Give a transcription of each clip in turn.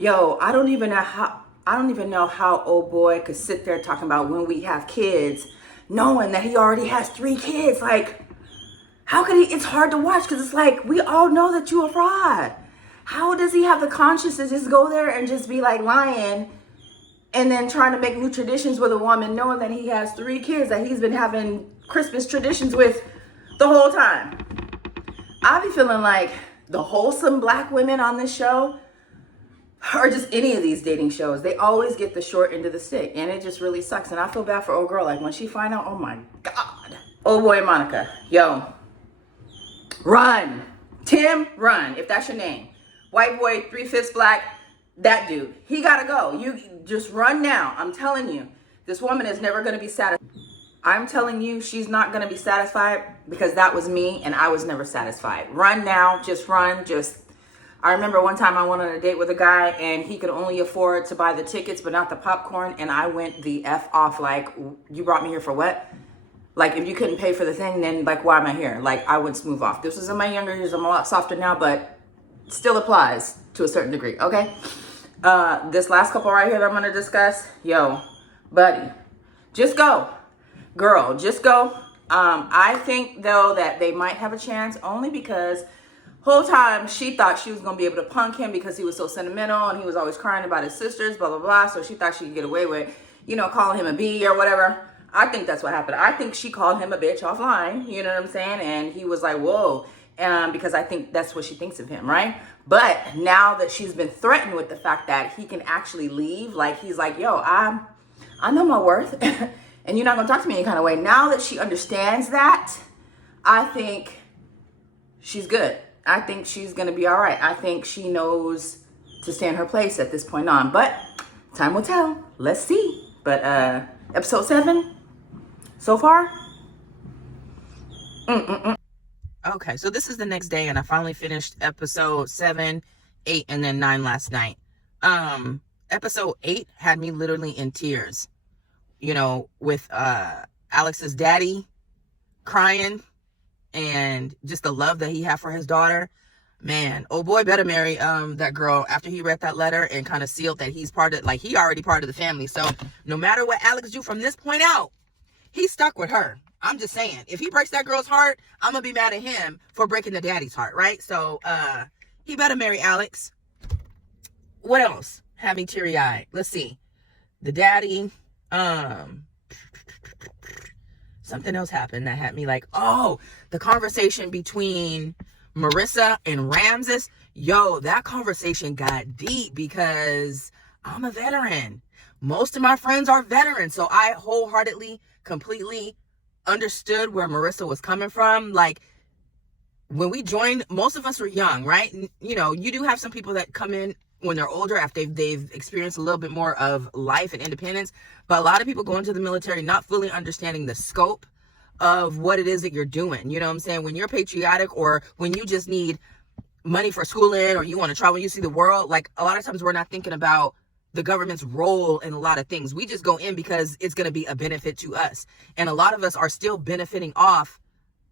Yo, I don't even know how old boy could sit there talking about when we have kids, knowing that he already has 3 kids. Like, how can he? It's hard to watch because it's like we all know that you a fraud. How does he have the conscience to just go there and just be like lying and then trying to make new traditions with a woman, knowing that he has 3 kids that he's been having Christmas traditions with the whole time? I be feeling like the wholesome black women on this show, or just any of these dating shows, they always get the short end of the stick, and it just really sucks. And I feel bad for old girl. Like when she find out, oh my God, old boy Monica, yo, run, Tim, run. If that's your name, white boy, 3/5 black, that dude, he gotta go. You just run now. I'm telling you, this woman is never gonna be satisfied. I'm telling you, she's not gonna be satisfied because that was me, and I was never satisfied. Run now, just run, I remember one time I went on a date with a guy and he could only afford to buy the tickets but not the popcorn, and I went the F off. Like, you brought me here for what? Like, if you couldn't pay for the thing, then like, why am I here? Like, I would smooth off. This was in my younger years. I'm a lot softer now, but still applies to a certain degree, okay? This last couple right here that I'm gonna discuss, yo, buddy, just go. Girl, just go. I think though that they might have a chance only because whole time she thought she was gonna be able to punk him because he was so sentimental and he was always crying about his sisters, blah blah blah. So she thought she could get away with, calling him a B or whatever. I think that's what happened. I think she called him a bitch offline. You know what I'm saying? And he was like, whoa, because I think that's what she thinks of him, right? But now that she's been threatened with the fact that he can actually leave, like he's like, yo, I know my worth, and you're not gonna talk to me any kind of way. Now that she understands that, I think she's good. I think she's gonna be all right. I think she knows to stand her place at this point on, but time will tell. Let's see. But episode 7 so far. Okay, so this is the next day, and I finally finished episode 7, 8, and then 9 last night. Episode 8 had me literally in tears. With Alex's daddy crying, and just the love that he had for his daughter. Man, old boy better marry that girl after he read that letter and kind of sealed that he's he already part of the family. So no matter what Alex do from this point out, he's stuck with her. I'm just saying, if he breaks that girl's heart, I'm gonna be mad at him for breaking the daddy's heart, right? So he better marry Alex. What else had me teary-eyed? Let's see. The daddy, something else happened that had me like, oh, the conversation between Marissa and Ramses. Yo, that conversation got deep because I'm a veteran. Most of my friends are veterans. So I wholeheartedly, completely understood where Marissa was coming from. Like, when we joined, most of us were young, right? You do have some people that come in when they're older after they've experienced a little bit more of life and independence. But a lot of people go into the military not fully understanding the scope of what it is that you're doing. You know what I'm saying? When you're patriotic, or when you just need money for schooling, or you want to travel, you see the world, like a lot of times we're not thinking about the government's role in a lot of things. We just go in because it's going to be a benefit to us. And a lot of us are still benefiting off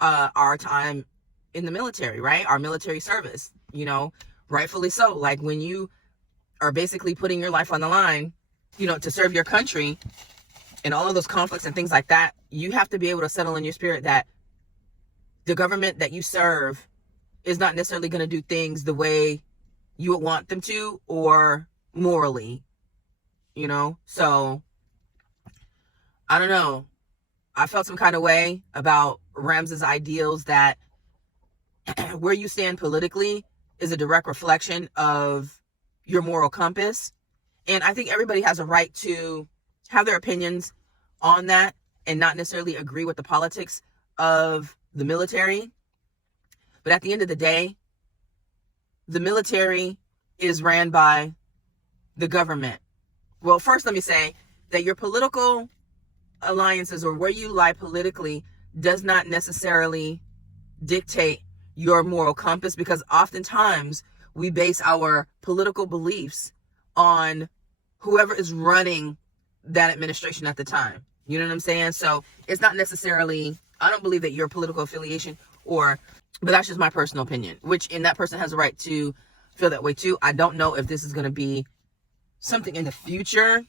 our time in the military, right? Our military service, rightfully so. Like, when you are basically putting your life on the line, to serve your country and all of those conflicts and things like that, you have to be able to settle in your spirit that the government that you serve is not necessarily going to do things the way you would want them to, or morally, So, I don't know. I felt some kind of way about Ramses' ideals that where you stand politically is a direct reflection of your moral compass. And I think everybody has a right to have their opinions on that and not necessarily agree with the politics of the military. But at the end of the day, the military is ran by the government. Well, first let me say that your political alliances, or where you lie politically, does not necessarily dictate your moral compass, because oftentimes we base our political beliefs on whoever is running that administration at the time. You know what I'm saying? So it's not necessarily, I don't believe that your political affiliation, but that's just my personal opinion, which, and that person has a right to feel that way too. I don't know if this is going to be something in the future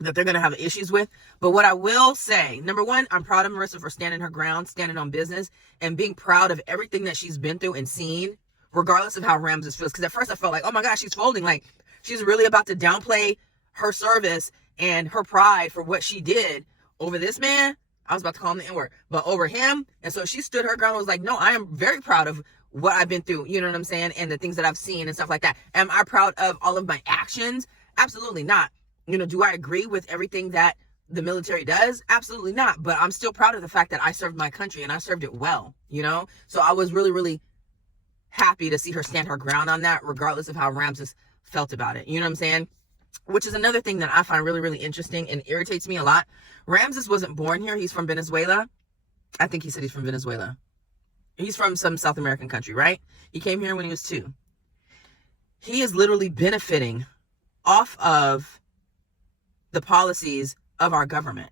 that they're going to have issues with. But what I will say, number one, I'm proud of Marissa for standing her ground, standing on business, and being proud of everything that she's been through and seen, regardless of how Ramses feels. Because at first I felt like, oh my gosh, she's folding. Like, she's really about to downplay her service and her pride for what she did over this man. I was about to call him the N-word, but over him. And so she stood her ground and was like, no, I am very proud of what I've been through. You know what I'm saying? And the things that I've seen and stuff like that. Am I proud of all of my actions? Absolutely not. You know, do I agree with everything that the military does? Absolutely not. But I'm still proud of the fact that I served my country and I served it well, you know? So I was really, really happy to see her stand her ground on that, regardless of how Ramses felt about it. You know what I'm saying? Which is another thing that I find really, really interesting and irritates me a lot. Ramses wasn't born here. He's from Venezuela. I think he said he's from Venezuela. He's from some South American country, right? He came here when he was 2. He is literally benefiting off of the policies of our government.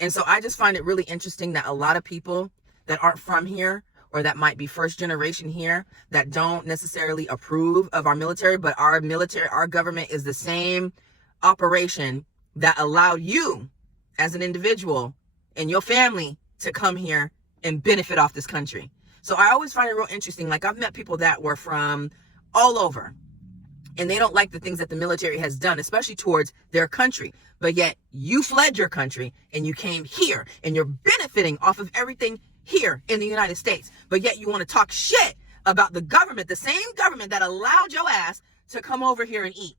And so I just find it really interesting that a lot of people that aren't from here, or that might be first generation here, that don't necessarily approve of our military, but our military, our government is the same operation that allowed you as an individual and your family to come here and benefit off this country. So I always find it real interesting. Like, I've met people that were from all over, and they don't like the things that the military has done, especially towards their country. But yet you fled your country and you came here and you're benefiting off of everything here in the United States. But yet you want to talk shit about the government, the same government that allowed your ass to come over here and eat.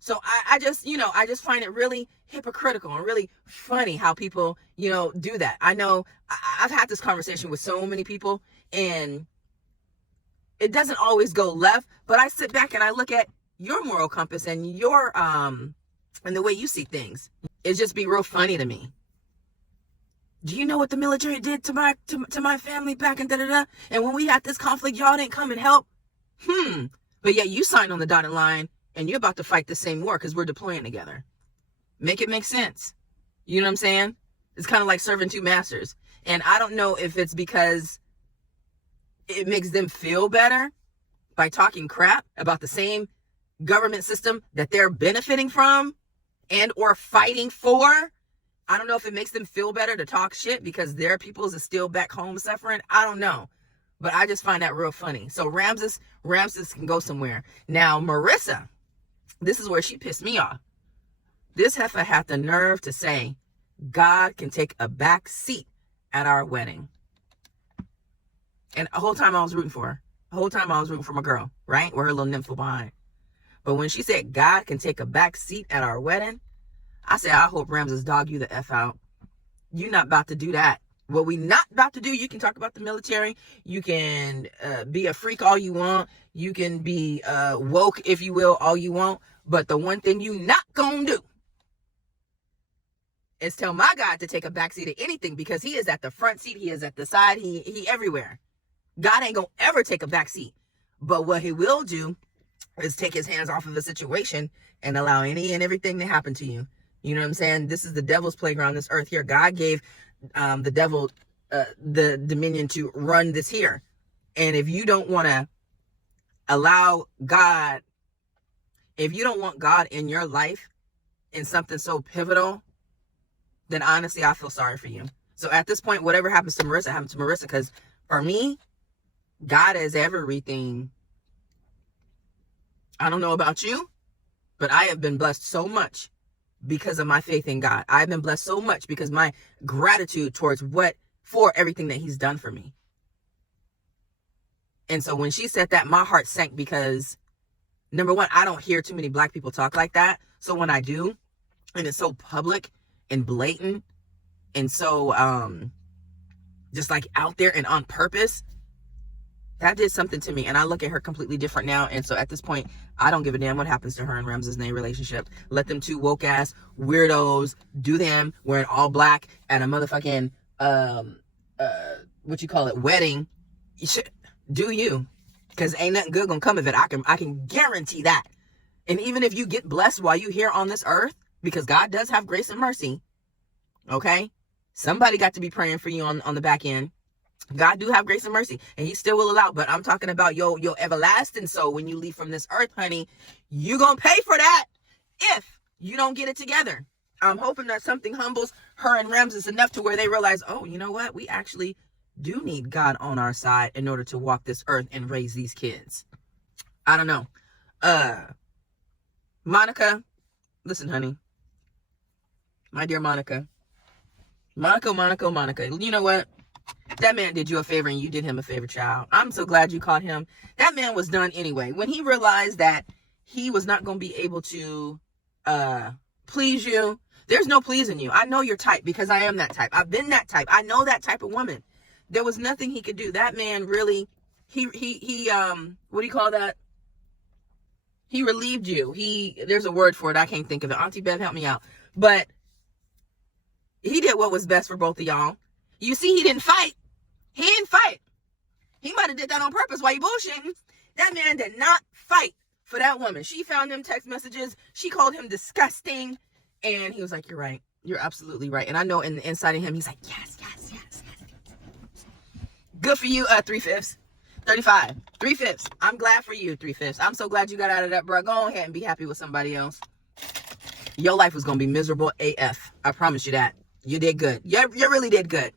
So I just find it really hypocritical and really funny how people, do that. I know I've had this conversation with so many people, and it doesn't always go left, but I sit back and I look at your moral compass and your, and the way you see things. It just be real funny to me. Do you know what the military did to my family back in da-da-da? And when we had this conflict, y'all didn't come and help? But yet you signed on the dotted line and you're about to fight the same war because we're deploying together. Make it make sense. You know what I'm saying? It's kind of like serving 2 masters. And I don't know if it's because it makes them feel better by talking crap about the same government system that they're benefiting from and or fighting for. I don't know if it makes them feel better to talk shit because their peoples are still back home suffering. I don't know. But I just find that real funny. So Ramses can go somewhere. Now, Marissa, this is where she pissed me off. This heifer had the nerve to say, God can take a back seat at our wedding. And the whole time I was rooting for her. The whole time I was rooting for my girl, right? With her little nympho behind. But when she said God can take a back seat at our wedding, I said, I hope Ramses dog you the F out. You're not about to do that. What we not about to do, you can talk about the military. You can be a freak all you want. You can be woke, if you will, all you want. But the one thing you not gonna do is tell my God to take a back seat at anything, because he is at the front seat. He is at the side. He everywhere. God ain't gonna ever take a back seat. But what he will do is take his hands off of the situation and allow any and everything to happen to you. You know what I'm saying? This is the devil's playground, this earth here. God gave the devil the dominion to run this here. And if you don't want to allow God, if you don't want God in your life in something so pivotal, then honestly, I feel sorry for you. So at this point, whatever happens to Marissa, happens to Marissa. Because for me, God is everything. I don't know about you, but I have been blessed so much because of my faith in God. I've been blessed so much because my gratitude towards for everything that he's done for me. And so when she said that, my heart sank because, number one, I don't hear too many black people talk like that. So when I do, and it's so public and blatant and so just like out there and on purpose, that did something to me. And I look at her completely different now. And so at this point, I don't give a damn what happens to her and Ramses' name relationship. Let them 2 woke ass weirdos do them wearing all black at a motherfucking wedding. You should do you, because ain't nothing good gonna come of it. I can guarantee that. And even if you get blessed while you here on this earth, because God does have grace and mercy, okay, somebody got to be praying for you on the back end. God do have grace and mercy, and he still will allow. But I'm talking about your everlasting soul when you leave from this earth, honey. You gonna pay for that if you don't get it together. I'm hoping that something humbles her and Ramses enough to where they realize, oh, you know what? We actually do need God on our side in order to walk this earth and raise these kids. I don't know. Monica, listen, honey. My dear Monica. Monica. You know what? That man did you a favor and you did him a favor, child. I'm so glad you caught him. That man was done anyway. When he realized that he was not going to be able to please you, there's no pleasing you. I know your type because I am that type. I've been that type. I know that type of woman. There was nothing he could do. That man really, he what do you call that? He relieved you. There's a word for it. I can't think of it. Auntie Bev, help me out. But he did what was best for both of y'all. You see, he didn't fight. He didn't fight. He might have did that on purpose while you bullshitting. That man did not fight for that woman. She found them text messages. She called him disgusting. And he was like, you're right. You're absolutely right. And I know in the inside of him, he's like, yes. Good for you, 3/5. 35. 3/5. I'm glad for you, 3/5. I'm so glad you got out of that, bro. Go ahead and be happy with somebody else. Your life was going to be miserable AF. I promise you that. You did good. You really did good.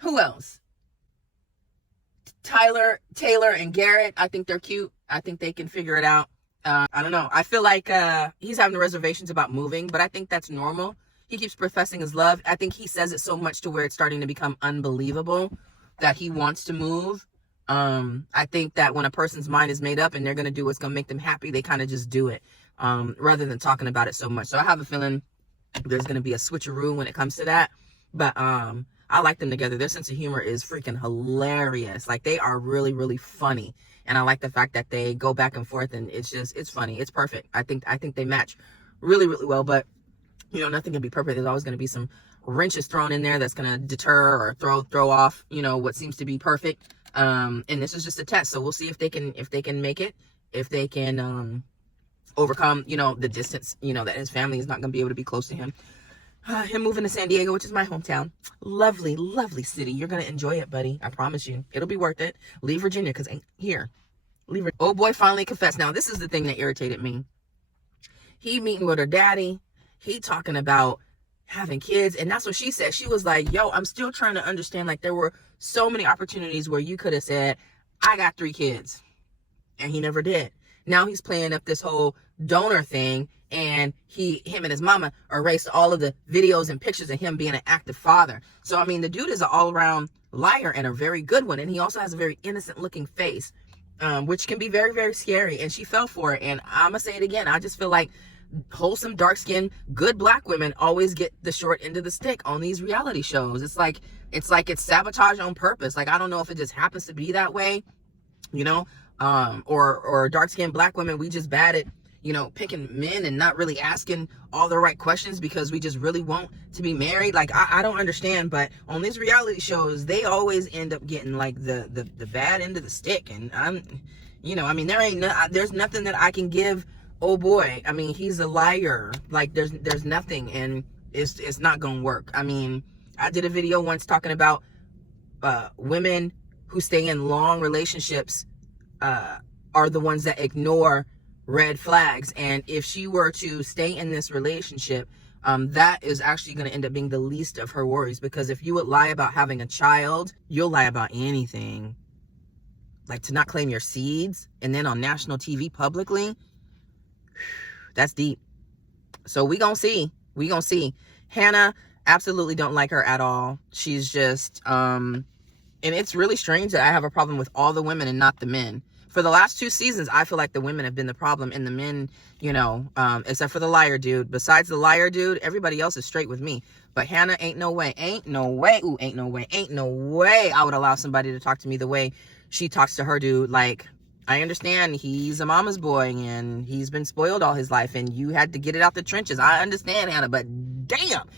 Who else? Taylor, and Garrett. I think they're cute. I think they can figure it out. I don't know. I feel like he's having reservations about moving, but I think that's normal. He keeps professing his love. I think he says it so much to where it's starting to become unbelievable that he wants to move. I think that when a person's mind is made up and they're going to do what's going to make them happy, they kind of just do it rather than talking about it so much. So I have a feeling there's going to be a switcheroo when it comes to that. But I like them together. Their sense of humor is freaking hilarious. Like, they are really, really funny. And I like the fact that they go back and forth, and it's funny. It's perfect. I think they match really, really well. But, you know, nothing can be perfect. There's always going to be some wrenches thrown in there that's going to deter or throw off, you know, what seems to be perfect. And this is just a test. So we'll see if they can make it, if they can overcome, you know, the distance, you know, that his family is not going to be able to be close to him. Him moving to San Diego, which is my hometown. Lovely, lovely city. You're going to enjoy it, buddy. I promise you. It'll be worth it. Leave Virginia, because ain't here. Leave it. Oh boy, finally confessed. Now, this is the thing that irritated me. He meeting with her daddy. He talking about having kids. And that's what she said. She was like, yo, I'm still trying to understand. Like, there were so many opportunities where you could have said, I got 3 kids. And he never did. Now he's playing up this whole donor thing, and him and his mama erased all of the videos and pictures of him being an active father. So, I mean, the dude is an all-around liar and a very good one. And he also has a very innocent-looking face, which can be very, very scary. And she fell for it. And I'm going to say it again. I just feel like wholesome, dark-skinned, good black women always get the short end of the stick on these reality shows. It's like it's sabotage on purpose. Like, I don't know if it just happens to be that way, you know, or dark-skinned black women, we just bad at, you know, picking men and not really asking all the right questions because we just really want to be married. Like, I don't understand, but on these reality shows, they always end up getting like the bad end of the stick. And you know, I mean, there's nothing that I can give. Oh boy, I mean, he's a liar. Like, there's nothing, and it's not gonna work. I mean, I did a video once talking about women who stay in long relationships are the ones that ignore red flags. And if she were to stay in this relationship, that is actually going to end up being the least of her worries, because if you would lie about having a child, you'll lie about anything. Like, to not claim your seeds and then on national TV publicly, that's deep. So we gonna see. Hannah, absolutely don't like her at all. She's just and it's really strange that I have a problem with all the women and not the men. For the last 2 seasons, I feel like the women have been the problem, and the men, you know, except for the liar dude. Besides the liar dude, everybody else is straight with me. But Hannah, ain't no way I would allow somebody to talk to me the way she talks to her dude. Like, I understand he's a mama's boy and he's been spoiled all his life and you had to get it out the trenches. I understand, Hannah, but damn,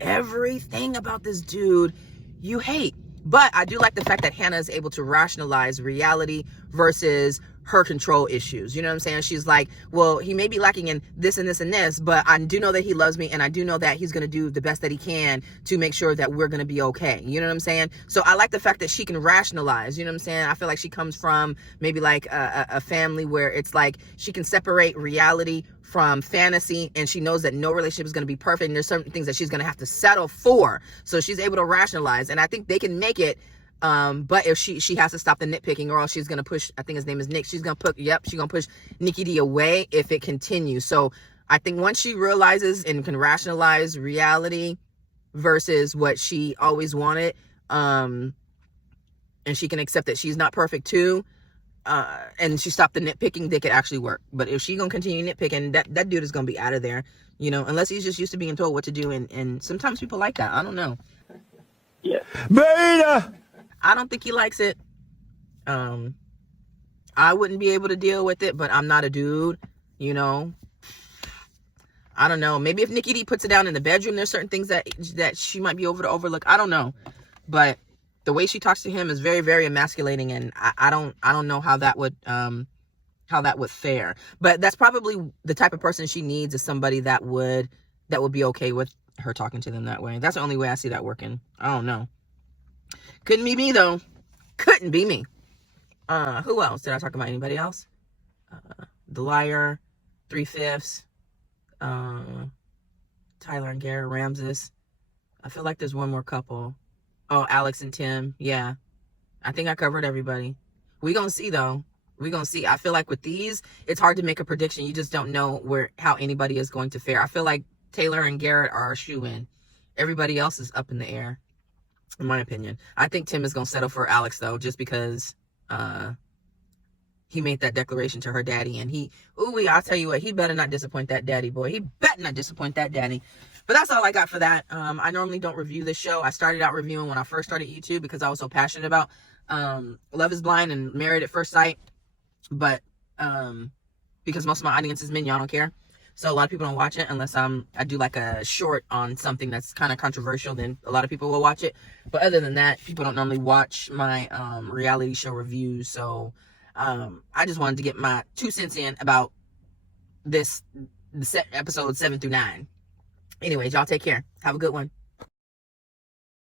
everything about this dude you hate. But I do like the fact that Hannah is able to rationalize reality versus her control issues. You know what I'm saying? She's like, well, he may be lacking in this and this and this, but I do know that he loves me, and I do know that he's going to do the best that he can to make sure that we're going to be okay. You know what I'm saying? So I like the fact that she can rationalize. You know what I'm saying? I feel like she comes from maybe like a family where it's like she can separate reality from fantasy, and she knows that no relationship is going to be perfect, and there's certain things that she's going to have to settle for. So she's able to rationalize, and I think they can make it. But if she has to stop the nitpicking, or else she's gonna push, I think his name is Nick, she's gonna push Nikki D away if it continues. So I think once she realizes and can rationalize reality versus what she always wanted, and she can accept that she's not perfect too, and she stopped the nitpicking, they could actually work. But if she gonna continue nitpicking, that dude is gonna be out of there, you know, unless he's just used to being told what to do, and sometimes people like that. I don't know. Yeah. Beta! I don't think he likes it. I wouldn't be able to deal with it, but I'm not a dude, you know. I don't know. Maybe if Nikki D puts it down in the bedroom, there's certain things that she might be able to overlook. I don't know. But the way she talks to him is very, very emasculating, and I don't know how that would fare. But that's probably the type of person she needs, is somebody that would be okay with her talking to them that way. That's the only way I see that working. I don't know. Couldn't be me, though. Couldn't be me. Who else? Did I talk about anybody else? The Liar, 3/5, Tyler and Garrett Ramses. I feel like there's one more couple. Oh, Alex and Tim. Yeah. I think I covered everybody. We gonna see, though. We gonna see. I feel like with these, it's hard to make a prediction. You just don't know how anybody is going to fare. I feel like Taylor and Garrett are a shoo-in. Everybody else is up in the air, in my opinion. I think Tim is going to settle for Alex, though, just because he made that declaration to her daddy. And I'll tell you what, he better not disappoint that daddy, boy. He better not disappoint that daddy. But that's all I got for that. I normally don't review this show. I started out reviewing when I first started YouTube because I was so passionate about Love is Blind and Married at First Sight. But because most of my audience is men, y'all don't care. So a lot of people don't watch it unless I do like a short on something that's kind of controversial. Then a lot of people will watch it. But other than that, people don't normally watch my reality show reviews. So I just wanted to get my 2 cents in about episode 7 through 9. Anyways, y'all take care. Have a good one.